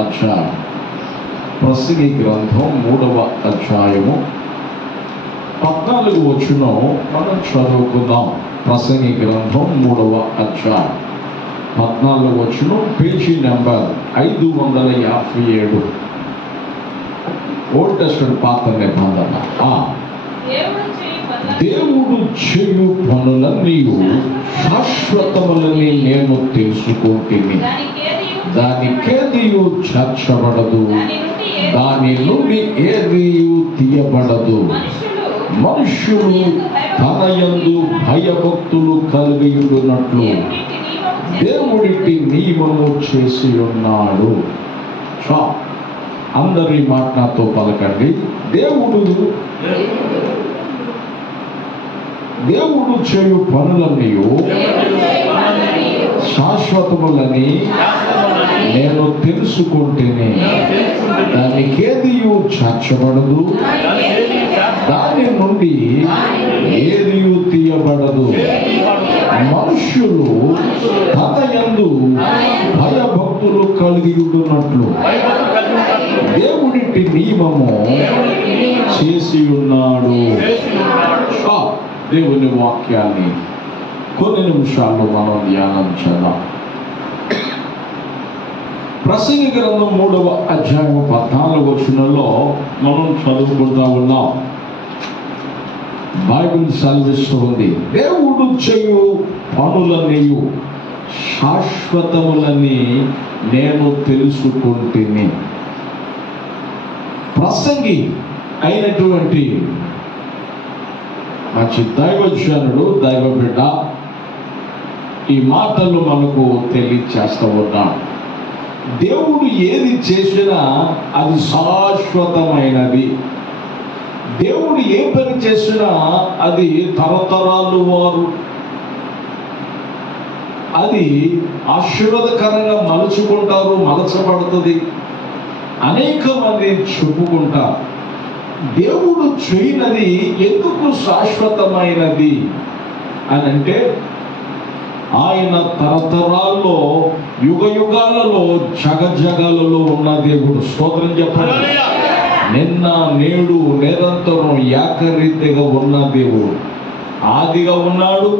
అధ్యాయం. ప్రసంగి గ్రంథం 3వ అధ్యాయము 14 వచనం మనం చదువుకుందాం. ప్రసంగి గ్రంథం 3వ అధ్యాయం 14 వచనం, పేజీ నెంబర్ 557, ఓల్డ్ టెస్టమెంట్ పాత నిబంధన. దేవుడు చేయు పనులన్నీ శాశ్వతములని నేను తెలుసుకుంటుని, దానికేదియు చేర్చబడదు, దాని నుండి ఏది తీయబడదు. మనుష్యులు తన యందు భయభక్తులు కలిగియున్నట్లు దేవుడికి నియమము చేసి ఉన్నాడు. అందరి మాట నాతో పలకండి. దేవుడు చేయు పనులన్నీ శాశ్వతములని నేను తెలుసుకుంటేనే, దానికేదియు చేర్చబడదు, దాని నుండి ఏదియు తీయబడదు. మనుష్యులు తన యందు భయభక్తులు కలిగి ఉన్నట్లు దేవుడికి నియమము చేసి ఉన్నాడు. దేవుని వాక్యాన్ని కొన్ని నిమిషాల్లో మనం ధ్యానం చేద్దాం. ప్రసంగి గ్రంథం 3వ అధ్యాయం 14 వచనంలో మనం చదువుకుంటా ఉన్నాం. బైబిల్ సెలవిస్తుంది, దేవుడు చేయు పనులన్నీ శాశ్వతములని నేను తెలుసుకుంటుని. ప్రసంగి అయినటువంటి మంచి దైవజనుడు, దైవ బిడ్డ ఈ మాటలు మనకు తెలియచేస్తూ ఉన్నాడు. దేవుడు ఏది చేసినా అది శాశ్వతమైనది. దేవుడు ఏ పని చేసినా అది తరతరాలు వారు అది ఆశీర్వాదకరంగా మలచబడుతుంది. అనేక మంది చెప్పుకుంటారు. దేవుడు చేయనది ఎందుకు శాశ్వతమైనది అని అంటే, ఆయన తరతరాల్లో యుగాలలో జగజగాలలో ఉన్న దేవుడు. స్తోత్రం చెప్పండి. నిన్న నేడు నిరంతరం ఏకరీతిగా ఉన్న దేవుడు. ఆదిగా ఉన్నాడు,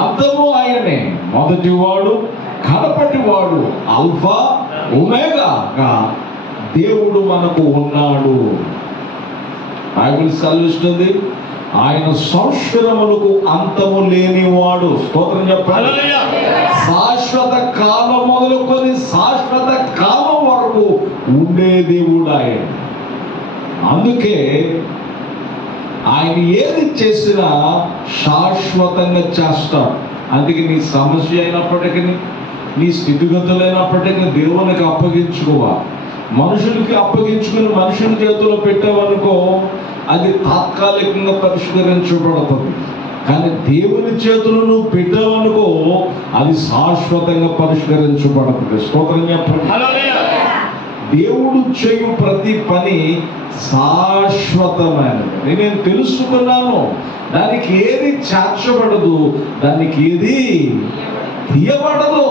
అంతము ఆయనే. మొదటివాడు, కడపటివాడు, ఆల్ఫా ఒమేగాగా దేవుడు మనకు ఉన్నాడు. బైబిల్ సెలవిస్తుంది, ఆయన సంవత్సరములకు అంతము లేనివాడు. స్తోత్రం చెప్పాలి. శాశ్వత కాలం మొదలుకొని శాశ్వత కాలం వరకు ఉండే దేవుడు ఆయన. అందుకే ఆయన ఏది చేసినా శాశ్వతంగా చేస్తాడు. అందుకే నీ సమస్య అయినప్పటికీ, నీ స్థితిగతులైనప్పటికీ దేవునికి అప్పగించుకోవాలి. మనుషులకి అప్పగించుకుని మనుషుల చేతిలో పెట్టావనుకో, అది తాత్కాలికంగా పరిష్కరించబడుతుంది. కానీ దేవుని చేతులు నువ్వు పెట్టావనుకో, అది శాశ్వతంగా పరిష్కరించబడుతుంది. స్తోత్రం చెప్పండి. దేవుడు చేయు ప్రతి పని శాశ్వతమైనది. నేను తెలుసుకున్నాను, దానికి ఏది చేర్చబడదు, దానికి ఏది తీయబడదు.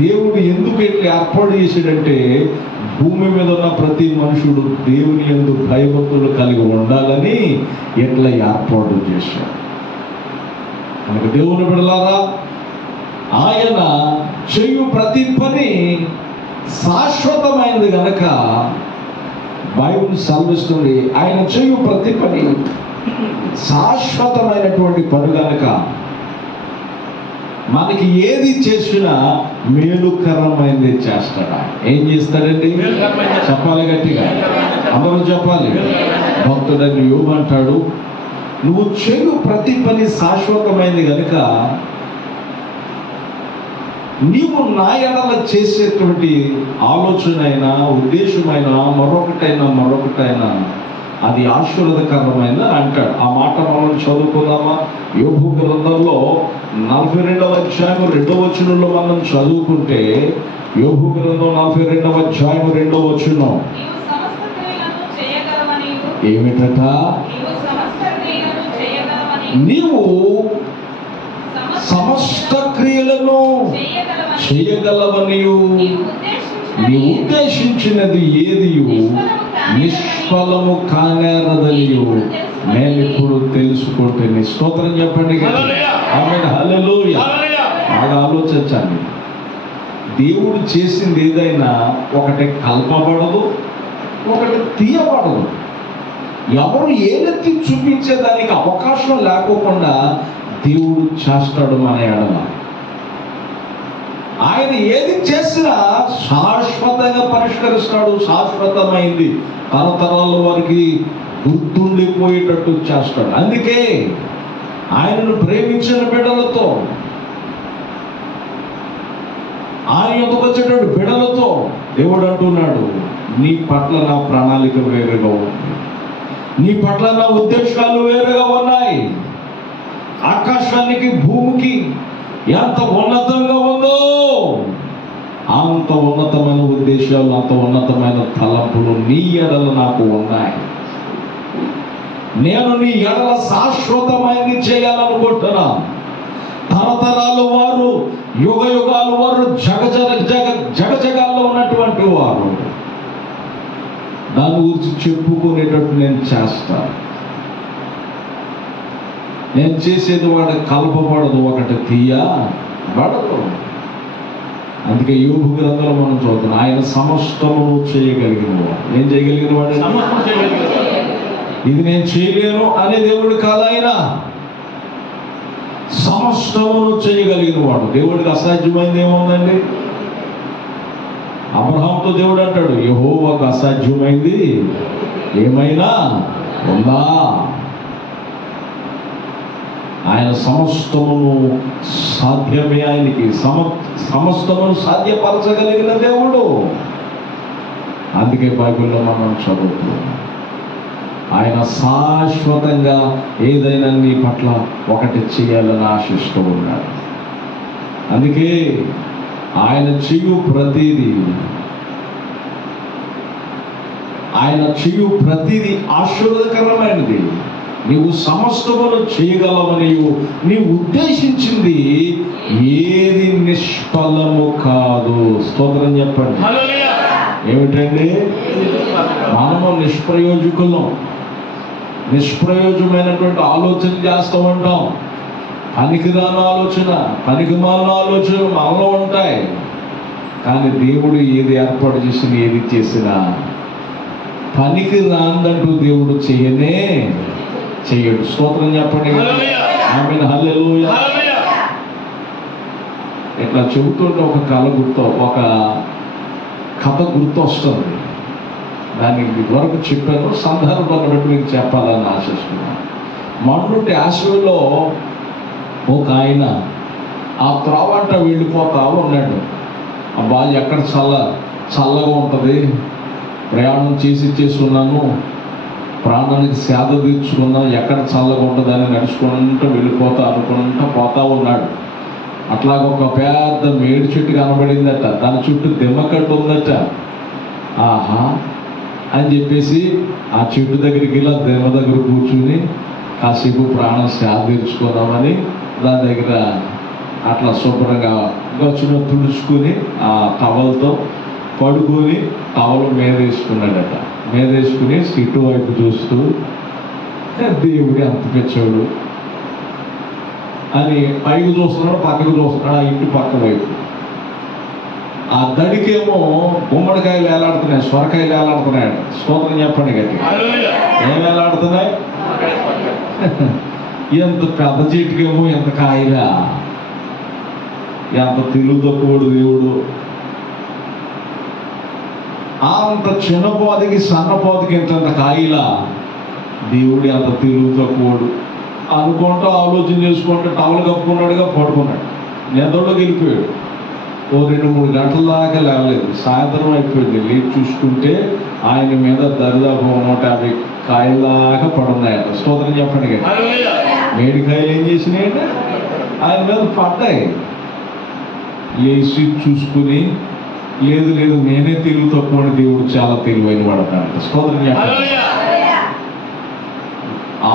దేవుడు ఎందుకు ఇట్లా ఏర్పాటు చేశాడంటే, భూమి మీద ఉన్న ప్రతి మనుషుడు దేవుని యందు భయభక్తులు కలిగి ఉండాలని ఎట్లా ఏర్పాటు చేశాడు. మనకు దేవుని బిడ్డలారా, ఆయన చేయు ప్రతి పని శాశ్వతమైనది గనక బైబిల్ సెలవిస్తుంది, ఆయన చేయు ప్రతి పని శాశ్వతమైనటువంటి పని గనక మనకి ఏది చేసినా మేలుకరమైనది చేస్తాడా. ఏం చేస్తాడండి? చెప్పాలి గట్టిగా, అందరూ చెప్పాలి. భక్తుడని యోబు అంటాడు, నువ్వు చేయు ప్రతి పని శాశ్వతమైనది కనుక నీవు నా ఎడల చేసేటువంటి ఆలోచన అయినా, ఉద్దేశమైనా, మరొకటైనా అది ఆశీర్వాదకరమైన అంటాడు. ఆ మాట మనం చదువుకుందామా? యోబు గ్రంథంలో 42వ అధ్యాయం 2వ వచనంలో మనం చదువుకుంటే, యోబు గ్రంథం 42వ అధ్యాయం 2వ వచనం ఏమిటట? నీవు సమస్త క్రియలను చేయగలవనియు ఉద్దేశించినది ఏదియు నిష్ఫలము కానేరదనియు నేను ఇప్పుడు తెలుసుకుంటుని. స్తోత్రం చెప్పండి. ఆమేన్, హల్లెలూయా. బాగా ఆలోచించండి. దేవుడు చేసింది ఏదైనా ఒకటి కల్పబడదు, ఒకటి తీయబడదు. ఎవరు ఏదెత్తి చూపించేదానికి అవకాశం లేకోకుండా దేవుడు చేస్తాడు మన ఎడల. ఆయన ఏది చేసినా శాశ్వతంగా పరిష్కరిస్తాడు. శాశ్వతమైంది, తరతరాల వారికి గుర్తుండిపోయేటట్టు చేస్తాడు. అందుకే ఆయనను ప్రేమించిన బిడ్డలతో, ఆయన ఎందుకు వచ్చేటట్టు బిడ్డలతో దేవుడు అంటున్నాడు, నీ పట్ల నా ప్రణాళిక వేరుగా ఉంది, నీ పట్ల నా ఉద్దేశాలు వేరుగా ఉన్నాయి. ఆకాశానికి భూమికి ఎంత ఉన్నతంగా ఉందో అంత ఉన్నతమైన ఉద్దేశాలు, అంత ఉన్నతమైన తలంపులు నీ ఎడల నాకు ఉన్నాయి. నేను నీ ఎడల శాశ్వతమైనది చేయాలనుకుంటున్నా. తరతరాలు వారు, యుగ యుగాలు వారు, జగజగాల్లో ఉన్నటువంటి వారు దాని గురించి చెప్పుకునేటట్టు నేను చేస్తాను. నేను చేసేది వాడు కలపబడదు, ఒకటి తీయబడదు. అందుకే యోబు గ్రంథంలో మనం చూద్దాం, ఆయన సమస్తము చేయగలిగిన వాడు. ఏం చేయగలిగిన వాడు? సమస్తం చేయగలిగిన. ఇది నేను చేయలేను అనే దేవుడు కాదు, ఆయన సమస్తమును చేయగలిగిన వాడు. దేవుడికి అసాధ్యమైంది ఏముందండి? అబ్రహాంతో దేవుడు అంటాడు, యెహోవాకు అసాధ్యమైంది ఏమైనా ఉందా? ఆయన సమస్తమును సాధ్యమే. ఆయనకి సమస్తమును సాధ్యపరచగలిగిన దేవుడు. అందుకే బైబిల్లో మనం చదువుతున్నాం, ఆయన శాశ్వతంగా ఏదైనా నీ పట్ల ఒకటి చేయాలని ఆశిస్తూ ఉన్నాడు. అందుకే ఆయన చేయు ప్రతిదీ ఆశీర్వాదకరమైనది. నీవు సమస్తమును చేయగలవని నీవు ఉద్దేశించింది ఏది నిష్ఫలము కాదు. స్తోత్రం చెప్పండి. ఏమిటండి? మనము నిష్ప్రయోజమైనటువంటి ఆలోచన చేస్తూ ఉంటాం. పనికిరాని ఆలోచన, పనికిమాలిన ఆలోచన మనలో ఉంటాయి. కానీ దేవుడు ఏది ఏర్పాటు చేసిన, ఏది చేసినా పనికి రాందంటూ దేవుడు చెయ్యడు. స్తోత్రం చెప్పండి. ఆమేన్, హల్లెలూయా. ఇట్లా చెబుతుంటే ఒక కథ గుర్తొస్తుంది. దాన్ని వరకు చెప్పాను, సందర్భాన్ని బట్టి మీకు చెప్పాలని ఆశిస్తున్నాను. మొన్నటి ఆశలో ఒక ఆయన ఆ త్రోవంట వెళ్ళిపోతా ఉన్నాడు. అబ్బా, ఎక్కడ చల్లగా ఉంటుంది, ప్రయాణం చేసి ఉన్నాను, ప్రాణానికి సేద తీర్చుకున్నా, ఎక్కడ చల్లగా ఉంటుందని నడుచుకుంటూ వెళ్ళిపోతా అనుకుంటూ పోతా ఉన్నాడు. అట్లాగ ఒక పెద్ద మేడి చెట్టు కనబడిందట, దాని చుట్టూ దిమ్మకట్టు ఉందట. ఆహా అని చెప్పేసి ఆ చెట్టు దగ్గరికి ఇలా దిమ్మ దగ్గర కూర్చుని కాసేపు ప్రాణం సేద తీర్చుకున్నామని దాని దగ్గర అట్లా శుభ్రంగా గచ్చున తుడుచుకుని ఆ టవల్తో పడుకొని టవల్ మీద వేసుకున్నాడట. మీద వేసుకుని సిట్టు వైపు చూస్తూ, దేవుడి అంత పెంచాడు అని పైకి చూస్తున్నాడు, పక్కకు చూస్తున్నాడు, ఆ ఇంటి పక్క వైపు. ఆ దడికేమో గుమ్మడికాయలు వేలాడుతున్నాయి, సొరకాయలు వేలాడుతున్నాడు. స్తోత్రం చెప్పండి గట్టి. ఏం వేలాడుతున్నాయి? ఎంత పెద్ద చెట్టుకేమో ఎంత కాయలా, ఎంత తెలుగు తక్కువడు దేవుడు. అంత చిన్నపోదికి సన్నపోదికి ఇంత కాయలా, దేవుడి అంత తెలుగు తక్కువడు అనుకుంటూ ఆలోచన చేసుకుంటూ టవల్ కప్పుకున్నాడుగా పడుకున్నాడు. నిద్రలోకి వెళ్ళిపోయాడు. ఓ 2-3 గంటల దాకా లేవలేదు. సాయంత్రం అయిపోయింది. లేచి చూసుకుంటే ఆయన మీద దరిదాపు 150 కాయలాగా పడున్నాయట. స్తోత్రం చెప్పండి కదా. మేడికాయలు ఏం చేసినాయంటే ఆయన మీద పడ్డాయి. లేచి చూసుకుని, లేదు నేనే తెలుగు తక్కువ, దేవుడు చాలా తెలివైన వాడతాడు. స్తోత్రం చెప్పండి.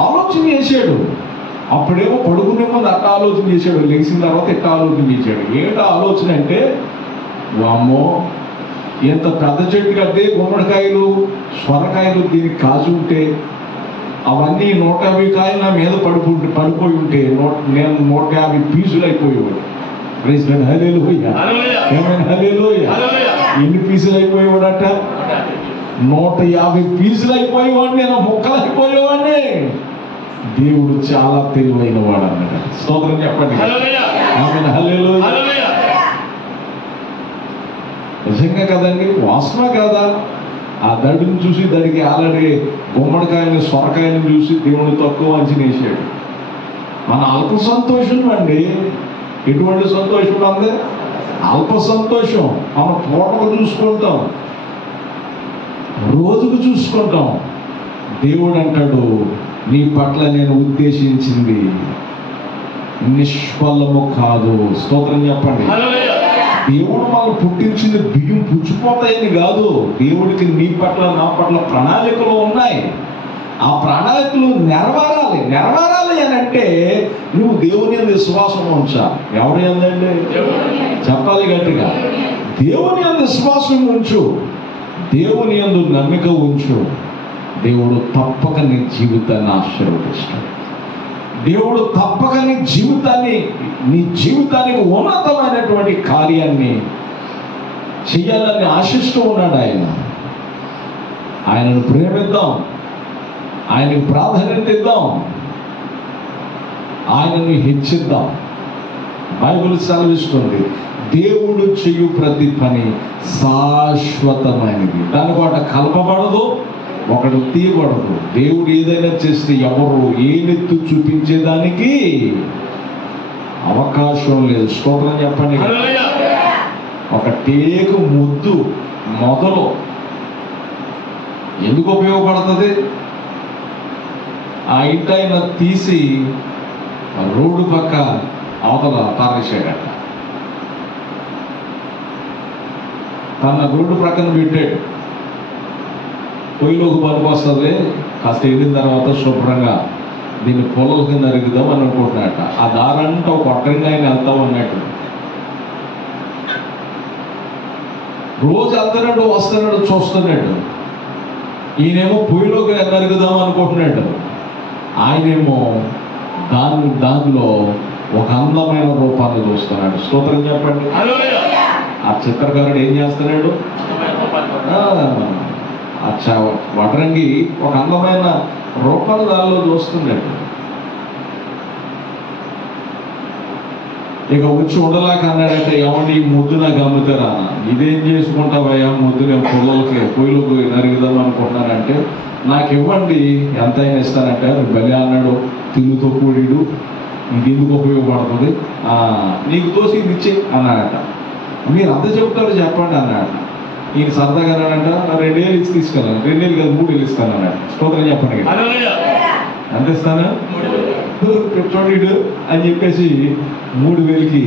ఆలోచన చేశాడు. అప్పుడేమో పడుకునే ముందు అట్ట ఆలోచన చేశాడు, లేచిన తర్వాత ఇట్ట ఆలోచన చేశాడు. ఏంటో ఆలోచన అంటే, వామ్మో ఎంత పెద్ద చెట్టు కట్టే గుమ్మడికాయలు సొరకాయలు దీనికి కాజు ఉంటే అవన్నీ 150 కాయలు నా మీద పడిపోయి ఉంటే నేను 150 పీసులు అయిపోయేవాడు. హల్లెలూయా, హల్లెలూయా. ఎన్ని పీసులు అయిపోయేవాడట? 150 పీసులు అయిపోయేవాడిని, నేను ముక్కలు అయిపోయేవాడిని. దేవుడు చాలా తెలివైన వాడు అన్నాడు. స్తోత్రం చెప్పండి. హల్లెలూయా. నిజంగా కదండి, వాసన కదా. ఆ దడిని చూసి దడికి ఆల్రెడీ గుమ్మడికాయని సొరకాయని చూసి దేవుడు తక్కువ అంచనా వేసాడు. మన అల్ప సంతోషం అండి. ఎటువంటి సంతోషం అంది? అల్ప సంతోషం. మనం పూటకు చూసుకుంటాం, రోజుకు చూసుకుంటాం. దేవుడు అంటాడు, నీ పట్ల నేను ఉద్దేశించింది నిష్ఫలము కాదు. స్తోత్రం చెప్పండి. దేవుడు మనం పుట్టించింది బియ్యం పుచ్చిపోతాయని కాదు. దేవుడికి నీ పట్ల నా పట్ల ప్రణాళికలు ఉన్నాయి. ఆ ప్రణాళికలు నెరవేరాలి అని అంటే నువ్వు దేవుని యందు విశ్వాసం ఉంచాలి. ఎవరి యందండి? చెప్పాలి గట్టిగా. దేవుని యందు విశ్వాసం ఉంచు, దేవుని యందు నమ్మిక ఉంచు. దేవుడు తప్పక నీ జీవితాన్ని ఆశీర్వదిస్తాడు. దేవుడు తప్పక నీ జీవితానికి ఉన్నతమైనటువంటి కార్యాన్ని చెయ్యాలని ఆశిస్తూ ఉన్నాడు. ఆయనను ప్రేమిద్దాం, ఆయనకు ప్రాధాన్యత ఇద్దాం, ఆయనను హెచ్చిద్దాం. బైబిల్ సెలవిస్తుంది, దేవుడు చేయు ప్రతి పని శాశ్వతమైనది. దాని పాట కలపబడదు, ఒకడు తీయబడదు. దేవుడు ఏదైనా చేస్తే ఎవరు ఏనెత్తు చూపించేదానికి అవకాశం లేదు. స్తోత్రం చెప్పండి. ఒక టేకు ముద్దు మొదలు ఎందుకు ఉపయోగపడుతుంది? ఆ ఇంటి ఆయన తీసి రోడ్డు పక్క అవతల పారేసాడట. తన రోడ్డు ప్రక్కన పెట్టాడు. పొయ్యిలోకి పనికి వస్తుంది, కాస్త వెళ్ళిన తర్వాత శుభ్రంగా దీన్ని పొలం కింద అరుగుదాం అని అనుకుంటున్నట్ట. ఆ దారంతా ఒక ఒక్కరిగా ఆయన వెళ్తాం అన్నట్టు. రోజు వెళ్తున్నాడు, వస్తున్నాడు, చూస్తున్నాడు. ఈయనేమో పొయ్యిలోకి అరుగుదాం అనుకుంటున్నాడు. ఆయనేమో దానిలో ఒక అందమైన రూపాన్ని చూస్తున్నాడు. స్తోత్రం చెప్పండి. ఆ చిత్రకారుడు ఏం చేస్తున్నాడు? వడ్రంగి ఒక అందమైన రూపాన్ని దానిలో చూస్తున్నాడు. ఇక వచ్చి ఉండలేక అన్నాడంటే, ఏమండి ఈ ముద్దు నాకు అమ్ముతారా? ఇదేం చేసుకుంటావయ్యా ముద్దు, నేను పొయ్యిలోకి నరుగుదాం అనుకుంటున్నానంటే, నాకు ఇవ్వండి, ఎంత అయినా ఇస్తానంటే. బలి అన్నాడు, తిరుగుతో కూడిడు, ఇది ఎందుకు ఉపయోగపడుతుంది, నీకు తోసి ఇది ఇచ్చే అన్నాడట. మీరు అంత చెప్తారో చెప్పండి అన్నాడట. ఈయన సరదాగా అన్నాడంట, 2,000 ఇచ్చి తీసుకెళ్ళాను. 2,000 కాదు 3,000 ఇస్తాను అన్నాడు. స్తోత్రం చెప్పండి. ఎంత ఇస్తాను? చూడు అని చెప్పేసి 3,000కి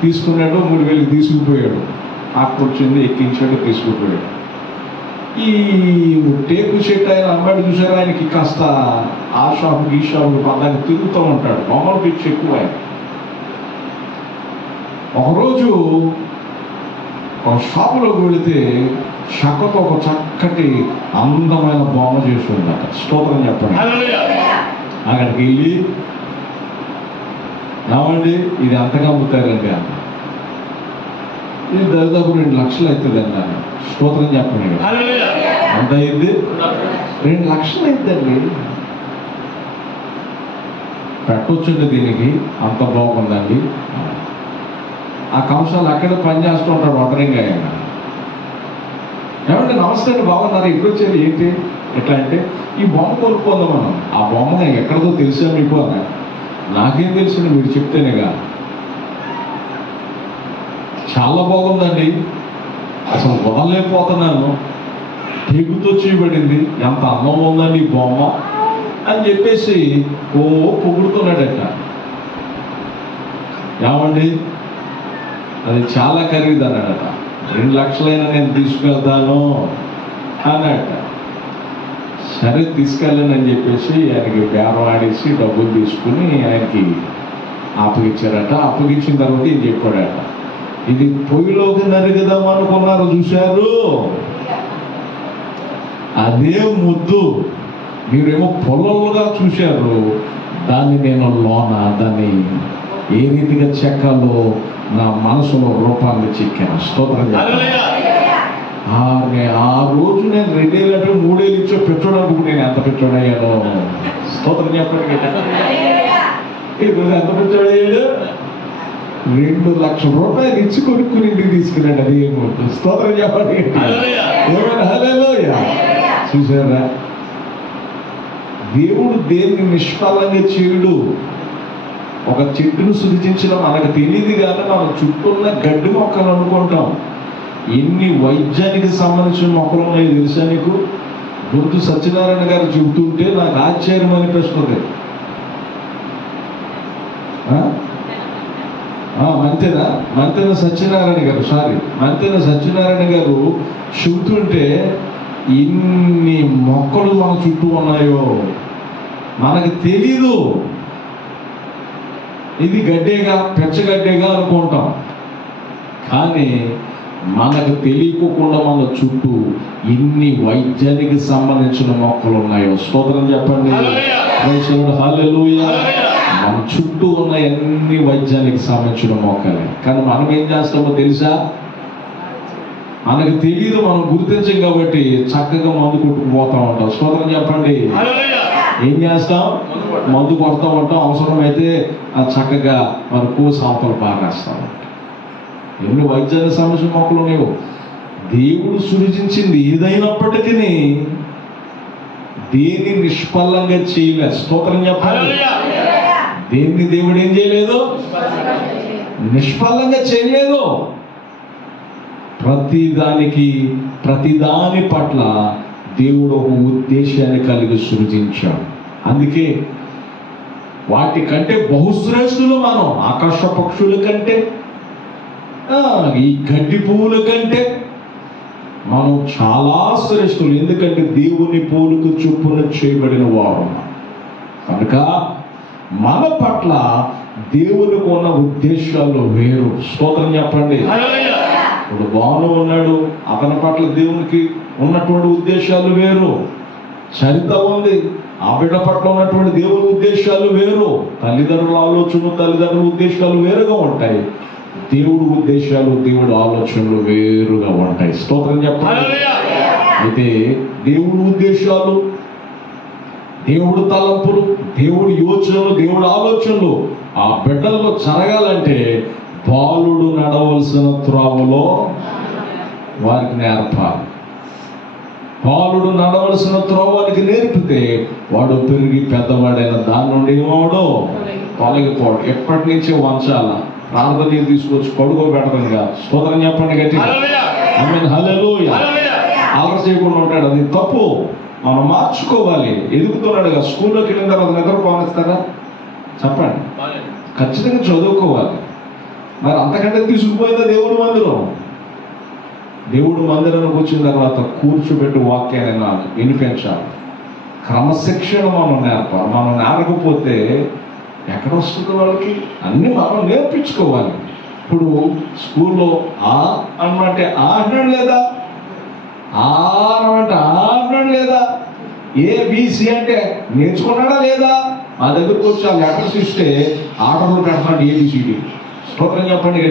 తీసుకున్నాడు. 3,000కి తీసుకుపోయాడు. ఆకొచ్చింది, ఎక్కించాడు, తీసుకుపోయాడు. ఈ టేకు చెట్టు ఆయన అమ్మాడు చూసారు. ఆయనకి కాస్త ఆ షాపు ఈ షాపు దాన్ని తిరుగుతూ ఉంటాడు. బొమ్మలు పిచ్చి ఎక్కువ. ఒకరోజు ఒక షాపులోకి వెళితే షక్కతో ఒక చక్కటి అందమైన బొమ్మ చేసి ఉందట. స్తోత్రం చెప్పండి. అక్కడికి వెళ్ళి, ఏమండి ఇది ఎంతగా అమ్ముతారండి అన్న. ఇది దాదాపు 2 లక్షలు అవుతుంది అన్నాను. స్తోత్రం చెప్పండి. ఎంత అయింది? 2 లక్షలు అవుతుందండి. పెట్టొచ్చుండి దీనికి, అంత బాగుందండి. ఆ కంసాలు అక్కడే పనిచేస్తూ ఉంటాడు వడ్రంగి ఆయన. ఏమంటే నమస్తే అండి, బాగున్నారు, ఎప్పుడు వచ్చారు, ఏంటి ఎట్లా అంటే, ఈ బొమ్మ కొనుక్కుందాం మనం. ఆ బొమ్మ ఎక్కడితో తెలుసా మీకు అన్న. నాకేం తెలుసు, మీరు చెప్తేనేగా. చాలా బాగుందండి, అసలు వదలలేకపోతున్నాను, తెగుతో చేయబడింది, ఎంత అందం ఉందండి ఈ బొమ్మ అని చెప్పేసి పొగుడుతున్నాడట. ఏమండి అది చాలా ఖరీదు అన్నాడట. 2 లక్షలైనా నేను తీసుకెళ్తాను అన్నట. సరే తీసుకెళ్ళానని చెప్పేసి ఆయనకి బేరం ఆడేసి డబ్బులు తీసుకుని ఆయనకి అప్పగించారట. అప్పగించిన తర్వాత ఏం చెప్పాడట, ఇది పొయ్యిలోకి నరుగుదాం అనుకున్నారు, చూశారు, అదే ముద్దు మీరేమో పొలలుగా చూశారు. దాన్ని నేను దాన్ని ఏ రీతిగా చెక్కాలో నా మనసులో రూపాన్ని చెక్కాను. స్తోత్రం. ఆ రోజు నేను 2 ఏళ్ళు అంటే 3 ఏళ్ళు ఇచ్చో పెట్టుకోవడానికి నేను ఎంత పెట్టుడయ్యాను. స్తోత్రం చెప్పండి. ఈరోజు ఎంత పెట్టుడయ్యాడు? 2 లక్షల రూపాయలు ఇచ్చి కొనుక్కుని ఇంటికి తీసుకున్నాడు. అది ఏమవుతుంది? స్తోత్రం చెప్పండి. ఏమైనా హల్లెలూయా. చూసారా, దేవుడు దేన్ని నిష్ఫలంగా చేయడు. ఒక చెట్టును సృజించడం మనకు తెలియదు, కానీ మన చుట్టూ ఉన్న గడ్డి మొక్కలు అనుకుంటాం. ఎన్ని వైద్యానికి సంబంధించిన మొక్కలు ఉన్నాయో తెలుసా నీకు? గుర్తు సత్యనారాయణ గారు చెబుతుంటే నాకు ఆశ్చర్యం అనిపిస్తుంది. మంతెన సత్యనారాయణ గారు చెబుతుంటే ఇన్ని మొక్కలు మన చుట్టూ ఉన్నాయో మనకు తెలీదు. ఇది గడ్డేగా, పెచ్చగడ్డేగా అనుకుంటాం, కానీ మనకు తెలియకుండా మన చుట్టూ ఎన్ని వైద్యానికి సంబంధించిన మొక్కలు ఉన్నాయో. స్తోత్రం చెప్పండి. హల్లెలూయా. మన చుట్టూ ఉన్న ఎన్ని వైద్యానికి సంబంధించిన మొక్కలే, కానీ మనం ఏం చేస్తామో తెలుసా? మనకు తెలియదు, మనం గుర్తించం కాబట్టి చక్కగా మందు కొట్టుకుపోతా ఉంటాం. స్తోత్రం చెప్పండి. ఏం చేస్తాం? మందు కొడతా ఉంటాం. అవసరమైతే చక్కగా మన కోసి ఆపలు పారేస్తాం. ఎన్ని వైద్యానికి సంబంధించిన మొక్కలు ఉన్నాయో. దేవుడు సృజించింది ఏదైనప్పటికీ దేన్ని నిష్ఫలంగా చేయలేదు. స్తోత్రం చెప్పండి. దేన్ని దేవుడు ఏం చేయలేదు? నిష్ఫలంగా చేయలేదు. ప్రతిదాని పట్ల దేవుడు ఒక ఉద్దేశాన్ని కలిగి సృజించాడు. అందుకే వాటికంటే బహుశ్రేష్ఠులు మనం. ఆకాశ పక్షుల కంటే, ఈ గడ్డి పువ్వుల కంటే మనం చాలా శ్రేష్ఠులు. ఎందుకంటే దేవుని పోలుకు చొప్పున చేయబడిన వారు. కనుక మన పట్ల దేవునికి ఉన్న ఉద్దేశాలు వేరు. స్తోత్రం చెప్పండి. ఇప్పుడు బాను ఉన్నాడు, అతని పట్ల దేవునికి ఉన్నటువంటి ఉద్దేశాలు వేరు. చరిత ఉంది, ఆ బిడ్డ పట్ల ఉన్నటువంటి దేవుని ఉద్దేశాలు వేరు. తల్లిదండ్రుల ఉద్దేశాలు వేరుగా ఉంటాయి. దేవుడు ఉద్దేశాలు, దేవుడు ఆలోచనలు వేరుగా ఉంటాయి. స్తోత్రం చెప్పండి. అయితే దేవుడు ఉద్దేశాలు, దేవుడు తలంపులు, దేవుడి యోచనలు, దేవుడు ఆలోచనలు ఆ బిడ్డల్లో జరగాలంటే బాలుడు నడవలసిన త్రోవలో వారికి నేర్పాలి. బాలుడు నడవలసిన త్రోవానికి నేర్పితే వాడు పెరిగి పెద్దవాడైన దాని నుండి ఏమవడు? తొలగిపోవడం. ఎప్పటి నుంచే వంచాల, ప్రార్థన తీసుకొచ్చి పడుకోబెడతాను కాదు. స్తోత్రం చెప్పండి గట్టిగా. ఆమేన్. హల్లెలూయా. అలర చేయకుండా ఉంటాడు, అది తప్పు. మనం మార్చుకోవాలి. ఎదుగుతున్నాడు కదా, స్కూల్లోకి వెళ్ళిన తర్వాత నిద్రపోనిస్తారా? చెప్పండి. ఖచ్చితంగా చదువుకోవాలి. మరి అంతకంటే తీసుకుపోయిందా దేవుడు మందిరం? దేవుడు మందిరానికి వచ్చిన తర్వాత కూర్చోబెట్టి వాక్యాన్ని వినిపించాలి. క్రమశిక్షణ మనం నేర్పాలి. మనం నేర్పకపోతే ఎక్కడ వస్తుంది వాళ్ళకి? అన్ని మనం నేర్పించుకోవాలి. ఇప్పుడు స్కూల్లో ఆ అన్నమాట ఆ అన్నాడు లేదా, ఆ అన్నమాట ఆ అన్నాడు లేదా, ఏబిసి అంటే నేర్చుకున్నాడా లేదా? మా దగ్గరకు వచ్చి ఆ లెటర్స్ ఇస్తే ఆర్డర్లు పెడతాడు ఏబిసిడి. స్తోత్రం చెప్పండి.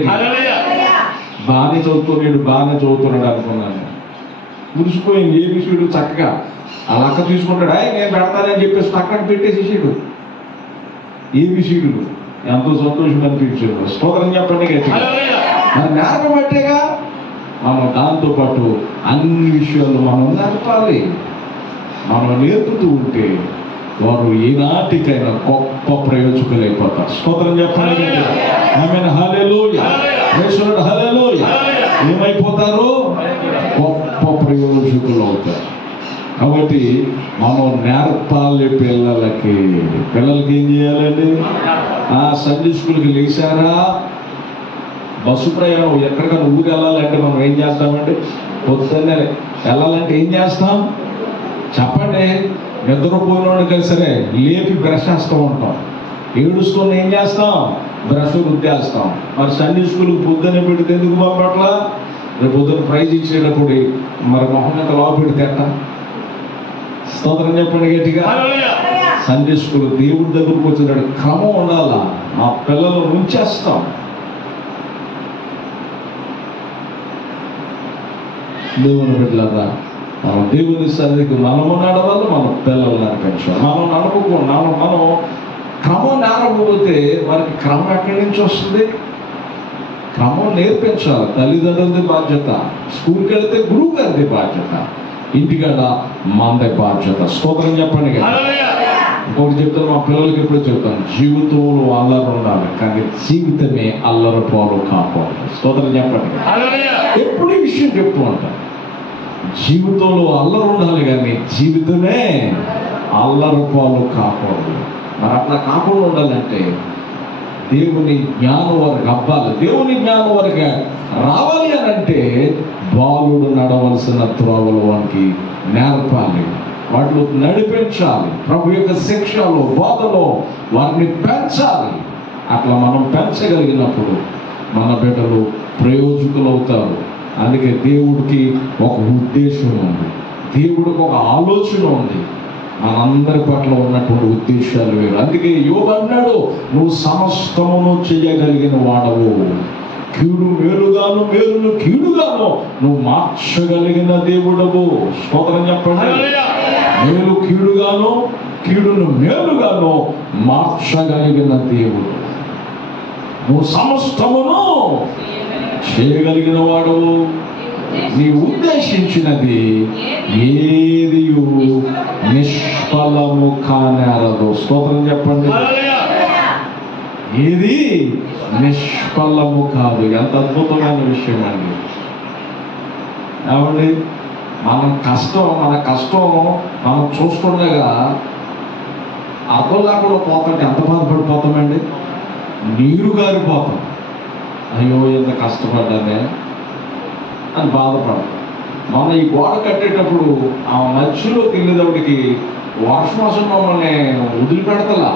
బాగానే చదువుతున్నాడు అనుకున్నాను. మురిసిపోయింది. ఏబిసిడు చక్కగా ఆ లెక్క తీసుకుంటాడు. నేను పెడతానని చెప్పేసి పక్కన పెట్టేసేసాడు ఏబిసిడులు. ఎంతో సంతోషం అనిపించాడు. స్తోత్రం చెప్పండి గట్టిగా. మరి నేర్పబట్టేగా మనం దాంతోపాటు అన్ని విషయాలు మనం నేర్పాలి. మనం నేర్పుతూ ఉంటే వారు ఈనాటికైనా గొప్ప ప్రయోజకులైపోతారు. స్తోత్రం చెప్పండి. ఆమేన్. హల్లెలూయా. హల్లెలూయా. ఏమైపోతారు? గొప్ప ప్రయోజకులు అవుతారు. కాబట్టి మనం నేర్పాలి పిల్లలకి. ఏం చేయాలండి? సండే స్కూల్కి లేచారా? బస్సు ప్రయాణం ఎక్కడికైనా ఊరు వెళ్ళాలంటే మనం ఏం చేస్తామంటే, పొద్దున్నే వెళ్ళాలంటే ఏం చేస్తాం చెప్పండి? నిద్రపోయినోడు సరే లేపి బ్రష్ చేస్తూ ఉంటాం. ఏడుస్తున్న ఏం చేస్తాం? బ్రష్ రుద్దేస్తాం. మరి సండే స్కూల్కి పొద్దున్నే పెడితే ఎందుకు పంపట్లా? రేపు పొద్దున్న ప్రైజ్ ఇచ్చేటప్పుడు మరి మొహం మీద లావు పెడితే అట్ట. స్తోత్రం చెప్పండి గట్టిగా. సండే స్కూల్ దేవుడి దగ్గరకు వచ్చినాడు క్రమం ఉండాలా. ఆ పిల్లలు ఉంచేస్తాం. దేవుని బిడ్డలారా, మనం దేవుని సన్నిధికి మనము నడవాలి, మన పిల్లలు నడిపించాలి. మనం నడపకుండా మనం క్రమం నడపకపోతే మనకి క్రమం ఎక్కడి నుంచి వస్తుంది? క్రమం నేర్పించాలి. తల్లిదండ్రులది బాధ్యత, స్కూల్కి వెళ్తే గురువు గారిది బాధ్యత, ఇంటికాడ మనది బాధ్యత. స్తోత్రం చెప్పండి. ఇంకొకటి చెప్తాను, మా పిల్లలకి ఎప్పుడు చెప్తాను, జీవితంలో అల్లరి ఉండాలి కానీ జీవితమే అల్లరి పాలు కాకూడదు. స్తోత్రం చెప్పండి. ఎప్పుడు ఈ విషయం చెప్తూ ఉంటాను, జీవితంలో అల్లరి ఉండాలి కానీ జీవితమే అల్లరి పాలు కాకూడదు. మరి అట్లా కాకుండా ఉండాలంటే దేవుని జ్ఞానం వరకు అవ్వాలి. దేవుని జ్ఞానం వరకు రావాలి అని అంటే బాలుడు నడవలసిన త్రోవలు వానికి నేర్పాలి, వాటిలో నడిపించాలి. ప్రభు యొక్క శిక్షలో బోధలో వారిని పెంచాలి. అట్లా మనం పెంచగలిగినప్పుడు మన బిడ్డలు ప్రయోజకులు అవుతారు. అందుకే దేవుడికి ఒక ఉద్దేశం ఉంది, దేవుడికి ఒక ఆలోచన ఉంది. మనందరి పట్ల ఉన్నటువంటి ఉద్దేశాలు వేరు. అందుకే యోబు అన్నాడు, నువ్వు సమస్తమును చేయగలిగిన వాడవు, కీడు మేలుగాను మేలును కీడుగాను నువ్వు మార్చగలిగిన దేవుడవు. స్తోత్రం చెప్పండి. మేలు కీడుగాను కీడును మేలుగాను మార్చగలిగిన దేవుడు. నువ్వు సమస్తమును చేయగలిగిన వాడవు. నీ ఉద్దేశించినది ఏది నిష్ఫలము కానేరదు. స్తోత్రం చెప్పండి. ఏది నిష్ఫలము కాదు. ఎంత అద్భుతమైన విషయం అండి. ఏమండి, మన కష్టం మనం చూస్తుండగా అర్థం లేకుండా పోతుంటే ఎంత బాధపడిపోతామండి. నీరు గారిపోతాం. అయ్యో ఎంత కష్టపడ్డానే అని బాధపడతాం. మన ఈ గోడ కట్టేటప్పుడు ఆ మధ్యలోకి వెళ్ళేటప్పటికి వర్షం మమ్మల్ని వదిలిపెడతలా,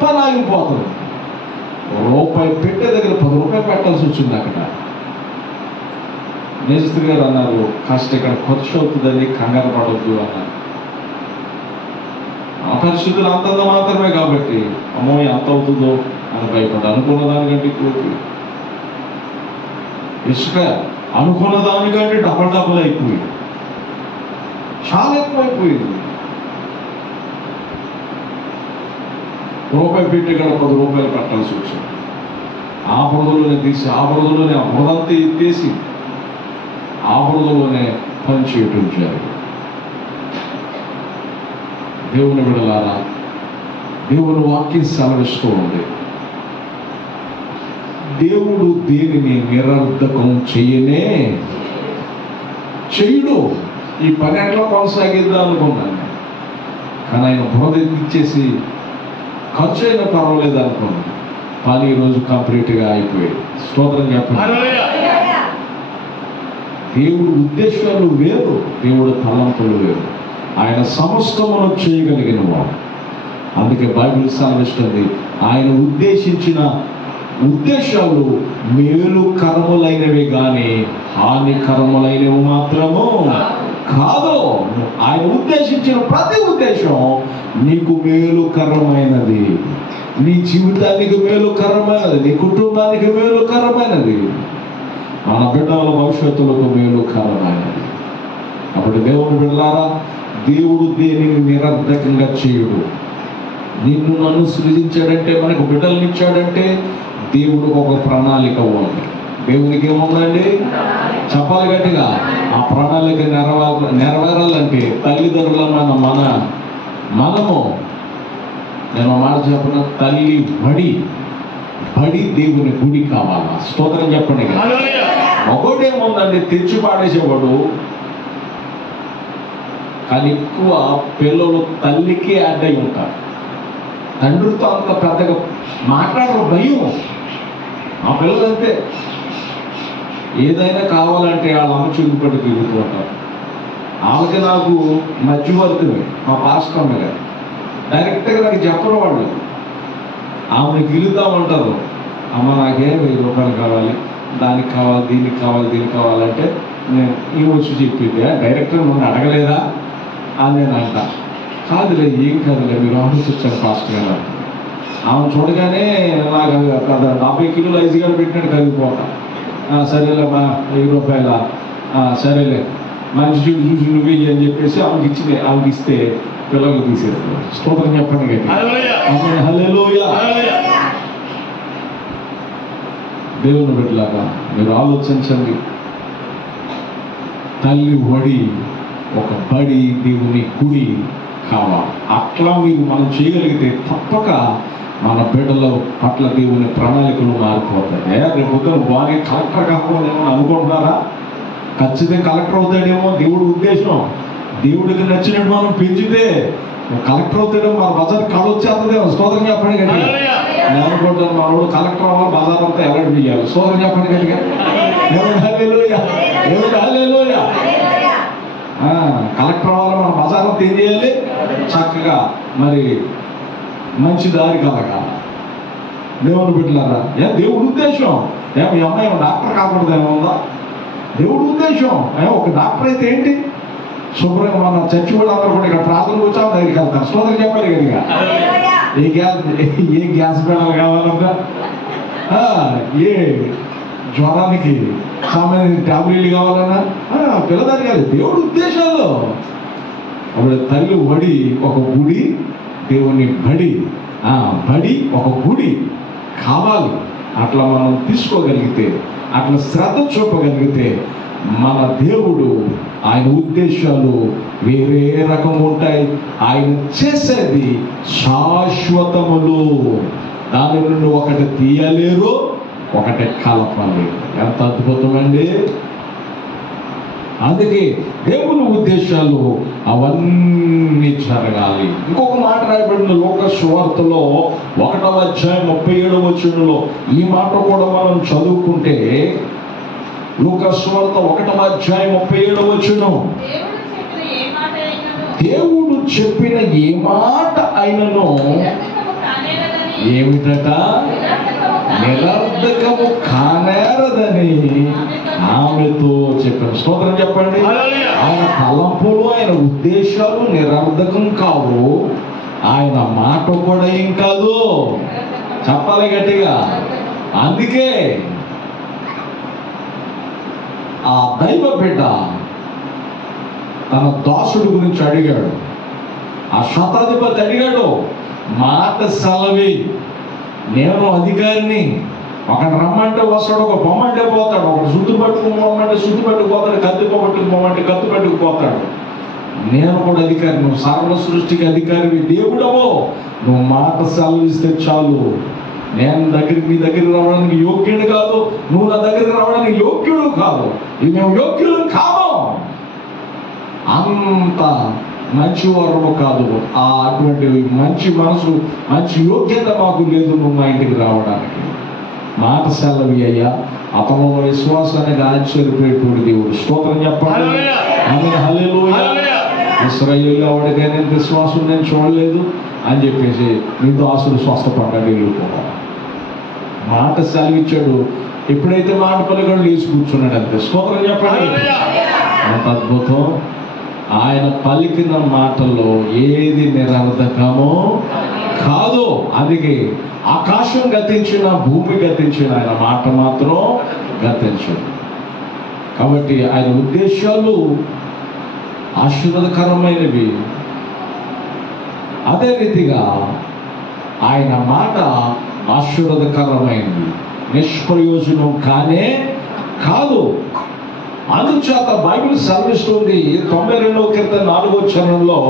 పని ఆగిపోతుంది. రూపాయి పెట్టే దగ్గర 10 రూపాయలు పెట్టాల్సి వచ్చింది. అక్కడ మేస్త్రి గారు అన్నారు, కాస్త ఇక్కడ ఖర్చు అవుతుందని కంగారు పడవద్దు అన్నారు. ఆ పరిస్థితులు అంతంత మాత్రమే కాబట్టి అమ్మో ఎంత అవుతుందో అని భయపడ్డా. అనుకున్న దానికంటే ఎక్కువ ఇసుక, అనుకున్న దానికంటే డబల్ అయిపోయింది, చాలా ఎక్కువైపోయింది. రూపాయి పెట్టి ఇక్కడ 10 రూపాయలు పెట్టాల్సి వచ్చింది. ఆ బురదలోనే తీసి ఆ బురదలోనే ఆ బురదంతా ఎత్తేసి ఆ బురదలోనే పని చేయటం జరిగింది. దేవుని బిడ్డలారా, దేవుని వాక్యం సెలవిస్తూ ఉంది, దేవుడు దేనిని నిరర్ధకం చెయ్యడు. ఈ పని ఎట్లా కొనసాగిద్దాం అనుకున్నాను, కానీ ఆయన బురద ఎత్తిచ్చేసి ఖర్చు అయినా పర్వాలేదు అనుకున్నాను. పని ఈరోజు కంప్లీట్గా అయిపోయింది. స్తోత్రం చెప్పండి. దేవుడు ఉద్దేశాలు వేరు, దేవుడు తలంపులు వేరు. ఆయన సమస్తమును చేయగలిగిన వాడు. అందుకే బైబిల్ సెలవిస్తుంది, ఆయన ఉద్దేశించిన ఉద్దేశాలు మేలుకరములైనవి కానీ హానికరములైనవి మాత్రము కాదు. ఆయన ఉద్దేశించిన ప్రతి ఉద్దేశం నీకు మేలుకరమైనది, నీ జీవితానికి మేలుకరమైనది, నీ కుటుంబానికి మేలుకరమైనది, మన బిడ్డల భవిష్యత్తులకు మేలుకరమైనది. అప్పుడు దేవుని బిడ్డలారా, దేవుడు దేనిని నిరర్ధకంగా చేయడు. నిన్ను నన్ను సృజించాడంటే, మనకు బిడ్డలను ఇచ్చాడంటే దేవుడికి ఒక ప్రణాళిక ఉంది. దేవునికి ఏముందండి? చెప్పాలి గట్టిగా. ఆ ప్రణాళిక నెరవేరాలంటే తల్లిదండ్రులమైన మనము నేను మాట చెప్పిన తల్లి బడి దేవుని గుడి కావాలా. స్తోత్రం చెప్పండి. ఒకటేముందండి, తెచ్చి పాడేసేవాడు. కానీ ఎక్కువ పిల్లలు తల్లికి యాడ్ అయి ఉంటారు. తండ్రితో అంత పెద్దగా మాట్లాడరు, భయం. ఆ పిల్లలంతే, ఏదైనా కావాలంటే వాళ్ళ అమ్మ చూపుపడి తిరుగుతూ ఉంటారు. వాళ్ళకి నాకు మధ్యవర్తిని మా పాస్టమ్మ గారు డైరెక్ట్గా నాకు చెప్పరు. వాళ్ళు ఆమెను గెలుతామంటారు, అమ్మ నాకే 1000 రూపాయలు కావాలి, దానికి కావాలి, దీనికి కావాలి, దీనికి కావాలంటే నేను ఈ వచ్చి చెప్పింది డైరెక్టర్ నన్ను అడగలేదా అని నేను అంట. కాదులే, ఏం కాదులే, మీరు ఆలోచించాను ఫాస్ట్ గారు. ఆమె చూడగానే నాకు 50 కిలోలు ఐజీగా పెట్టినట్టు కలిగిపోతా. సరేలే మా 1000 రూపాయల, సరేలే మంచి చూడు చూసి నువ్వే అని చెప్పేసి ఆమెకి ఇస్తే పిల్లలు తీసేస్తారు. స్తోత్రం చెప్పండి కదా. హల్లెలూయా. దేవుని బిడ్డలాగా మీరు ఆలోచించండి. తల్లి ఒడి, ఒక బడి, దేవుని గుడి కావాలి. అట్లా మనం చేయగలిగితే తప్పక మన బిడ్డల పట్ల దేవుని ప్రణాళికలు మారిపోతాయి. రేపు బాగా కలెక్టర్ కాకపోలేమో అనుకుంటున్నారా? ఖచ్చితంగా కలెక్టర్ అవుతాడేమో దేవుడి ఉద్దేశం. దేవుడికి నచ్చినట్టు మనం పెంచితే కలెక్టర్ అవుతాడేమో, మన బజార్ కాళ్ళు వచ్చేస్తుందేమో. స్తోత్రం చెప్పండి కదా. నేను అనుకుంటాను మనోడు కలెక్టర్ అవ్వాలి, బజార్ అంతా ఎవరు చేయాలి. స్తోత్రం చెప్పండి కదా. కలెక్టర్ అవ్వాలి, మన బజార్ అంతా ఏం చేయాలి? చక్కగా మరి మంచి దారి కలగాలి. దేవుని బిడ్డలారా, దేవుడి ఉద్దేశం మీ అమ్మాయి డాక్టర్ కాకూడదు ఏముందా? దేవుడి ఉద్దేశం ఒక డాక్టర్ అయితే ఏంటి? శుభ్రంగా మన చర్చి కూడా అందరూ కూడా ఇక్కడ ప్రార్థనకు వచ్చా దగ్గరికి వెళ్తారు. స్తోత్రం చెప్పాలి కదా. ఏ గ్యాస్ పెడలు కావాలన్నా, ఏ జ్వరానికి సామాన్య టాబ్లెట్లు కావాలన్నా పిల్లదాన్ని కాదు. దేవుడి ఉద్దేశాలు అప్పుడు తల్లి వడి ఒక గుడి, దేవుని బడి బడి ఒక గుడి కావాలి. అట్లా మనం తీసుకోగలిగితే, అట్లా శ్రద్ధ చూపగలిగితే మన దేవుడు, ఆయన ఉద్దేశాలు వేరే రకం ఉంటాయి. ఆయన చేసేది శాశ్వతములు. దాని నుండి ఒకటి తీయలేరు, ఒకటి కలపలేరు. ఎంత అద్భుతమండి. అందుకే దేవుని ఉద్దేశాలు అవన్నీ జరగాలి. ఇంకొక మాట రాయబడిన లూకా సువార్తలో 1వ అధ్యాయం 37వ వచనంలో ఈ మాట కూడా మనం చదువుకుంటే, లూకా సువార్త 1వ అధ్యాయం 37వ వచనం, దేవుడు చెప్పిన ఏ మాట అయినను ఏమిటట? నిరర్ధకము కానేరదని ఆమెతో చెప్పాను. స్తోత్రం చెప్పండి. ఆయన తలంపులు, ఆయన ఉద్దేశాలు నిరర్ధకం కావు. ఆయన మాట కూడా ఏం కాదు. చెప్పాలి గట్టిగా. అందుకే ఆ దైవ బిడ్డ తన దాసుడి గురించి అడిగాడు. ఆ శతాధిపతి అడిగాడు, మాట సెలవి, నేను అధికారిని, ఒకడు రమ్మంటే వస్తాడు, ఒక బొమ్మంటే పోతాడు, ఒకడు సుత్తు పట్టుకుపోమంటే సుత్తు పట్టుకుపోతాడు, కత్తి పట్టుకుపోమంటే కత్తి పట్టుకుపోతాడు. నేను కూడా అధికారి, నువ్వు సర్వ సృష్టికి అధికారివి, దేవుడవో, నువ్వు మాట సెలవిస్తే చాలు. నేను మీ దగ్గరికి రావడానికి యోగ్యుడు కాదు, నువ్వు నా దగ్గరికి రావడానికి యోగ్యుడు కాదు, ఇది మేము యోగ్యులు కాము, అంత మంచి వరము కాదు, అటువంటి మంచి మనసు, మంచి యోగ్యత మాకు లేదు నువ్వు మా ఇంటికి రావడానికి. మాట సెలవి అయ్యా. అతను విశ్వాసానికి ఆశ్చర్యపోయేటువంటి దేవుడు. స్తోత్రం చెప్పండి. హల్లెలూయా. ఇశ్రాయేలు ఆవిడకైనా విశ్వాసం నేను చూడలేదు అని చెప్పేసి మీతో ఆశలు స్వస్థపడ్డాడు వెళ్ళిపోవాలి. మాట సెలవిచ్చాడు. ఎప్పుడైతే మాట పలికాడు లేచి కూర్చున్నాడు అంతే. స్తోత్రం చెప్పండి. అంత అద్భుతం. ఆయన పలికిన మాటల్లో ఏది నిరర్ధకమో కాదు. అందుకే ఆకాశం గతించిన, భూమి గతించిన, ఆయన మాట మాత్రం గతించదు. కాబట్టి ఆయన ఉద్దేశాలు ఆశీర్వాదకరమైనవి. అదే రీతిగా ఆయన మాట ఆశీర్వాదకరమైనది, నిష్ప్రయోజనం కానే కాదు. అందుచేత బైబిల్ సెలవిస్తుంది 92వ కీర్తన 4వ వచనంలో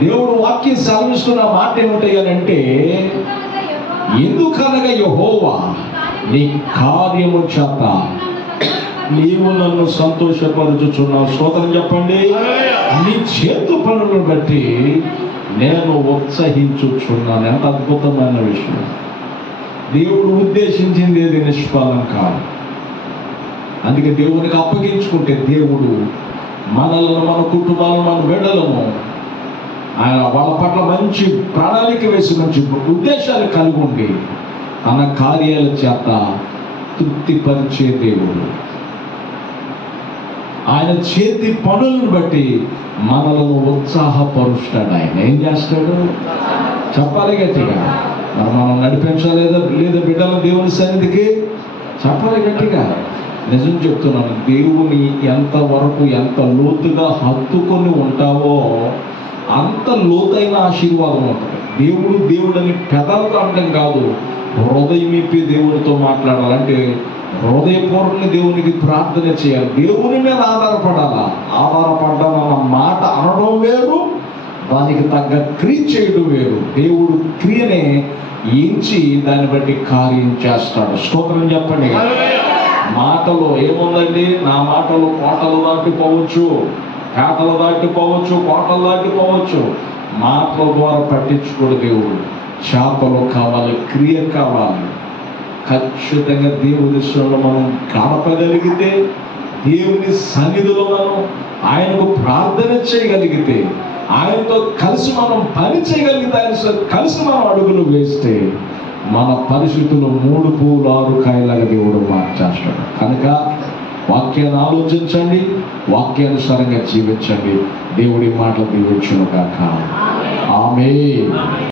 దేవుడు వాక్యం సెలవిస్తున్న మాట ఏమిటంటే, ఎందుకనగా యెహోవా నీ కార్యము చేత నీవు నన్ను సంతోషపరుచుచున్నావు. స్తోత్రం చెప్పండి. నీ చేతు పనులను బట్టి నేను ఉత్సహించుచున్నాను. ఎంత అద్భుతమైన విషయం. దేవుడు ఉద్దేశించింది ఏది నిష్ఫలం కాదు. అందుకే దేవునికి అప్పగించుకుంటే దేవుడు మనలను, మన కుటుంబాలను, మన బిడ్డలను ఆయన వాళ్ళ పట్ల మంచి ప్రణాళిక వేసి, మంచి ఉద్దేశాలు కలిగి ఉండి తన కార్యాల చేత తృప్తిపరిచే దేవుడు. ఆయన చేతి పనులను బట్టి మనలను ఉత్సాహపరుస్తాడు. ఆయన ఏం చేస్తాడు చెప్పాలి గట్టిగా. మనం నడిపించలేదా లేదా బిడ్డల దేవుని సన్నిధికి? చెప్పాలి గట్టిగా. నిజం చెప్తున్నాను, దేవుని ఎంతవరకు ఎంత లోతుగా హత్తుకొని ఉంటావో అంత లోతైన ఆశీర్వాదం ఉంటుంది. దేవుడని పెదవులు అనడం కాదు, హృదయం ఇప్పి దేవునితో మాట్లాడాలంటే హృదయపూర్వకంగా దేవునికి ప్రార్థన చేయాలి. దేవుని మీద ఆధారపడాలా. ఆధారపడ్డామన్న మాట అనడం వేరు, దానికి తగ్గ క్రియ చేయడం వేరు. దేవుడు క్రియనే ఎంచి దాన్ని బట్టి కార్యం చేస్తాడు. స్తోత్రం చెప్పండి. మాటలో ఏముందండి? నా మాటలు కోటలు దాటిపోవచ్చు, పేటలు దాటిపోవచ్చు, కోటలు దాటిపోవచ్చు. మాటల ద్వారా పట్టించుకోడు దేవుడు. చేపలు కావాలి, క్రియ కావాలి. ఖచ్చితంగా దేవుని విషయంలో మనం గడపగలిగితే, దేవుని సన్నిధిలో మనం ఆయనకు ప్రార్థన చేయగలిగితే, ఆయనతో కలిసి మనం పని చేయగలిగితే, ఆయన కలిసి మనం అడుగులు వేస్తే మన పరిస్థితులు 3 పూలు 6 కాయలాగా దేవుడు మార్చేస్తాడు. కనుక వాక్యాన్ని ఆలోచించండి, వాక్యానుసారంగా జీవించండి. దేవుడి మాటలు దీవించును గాక. ఆమేన్.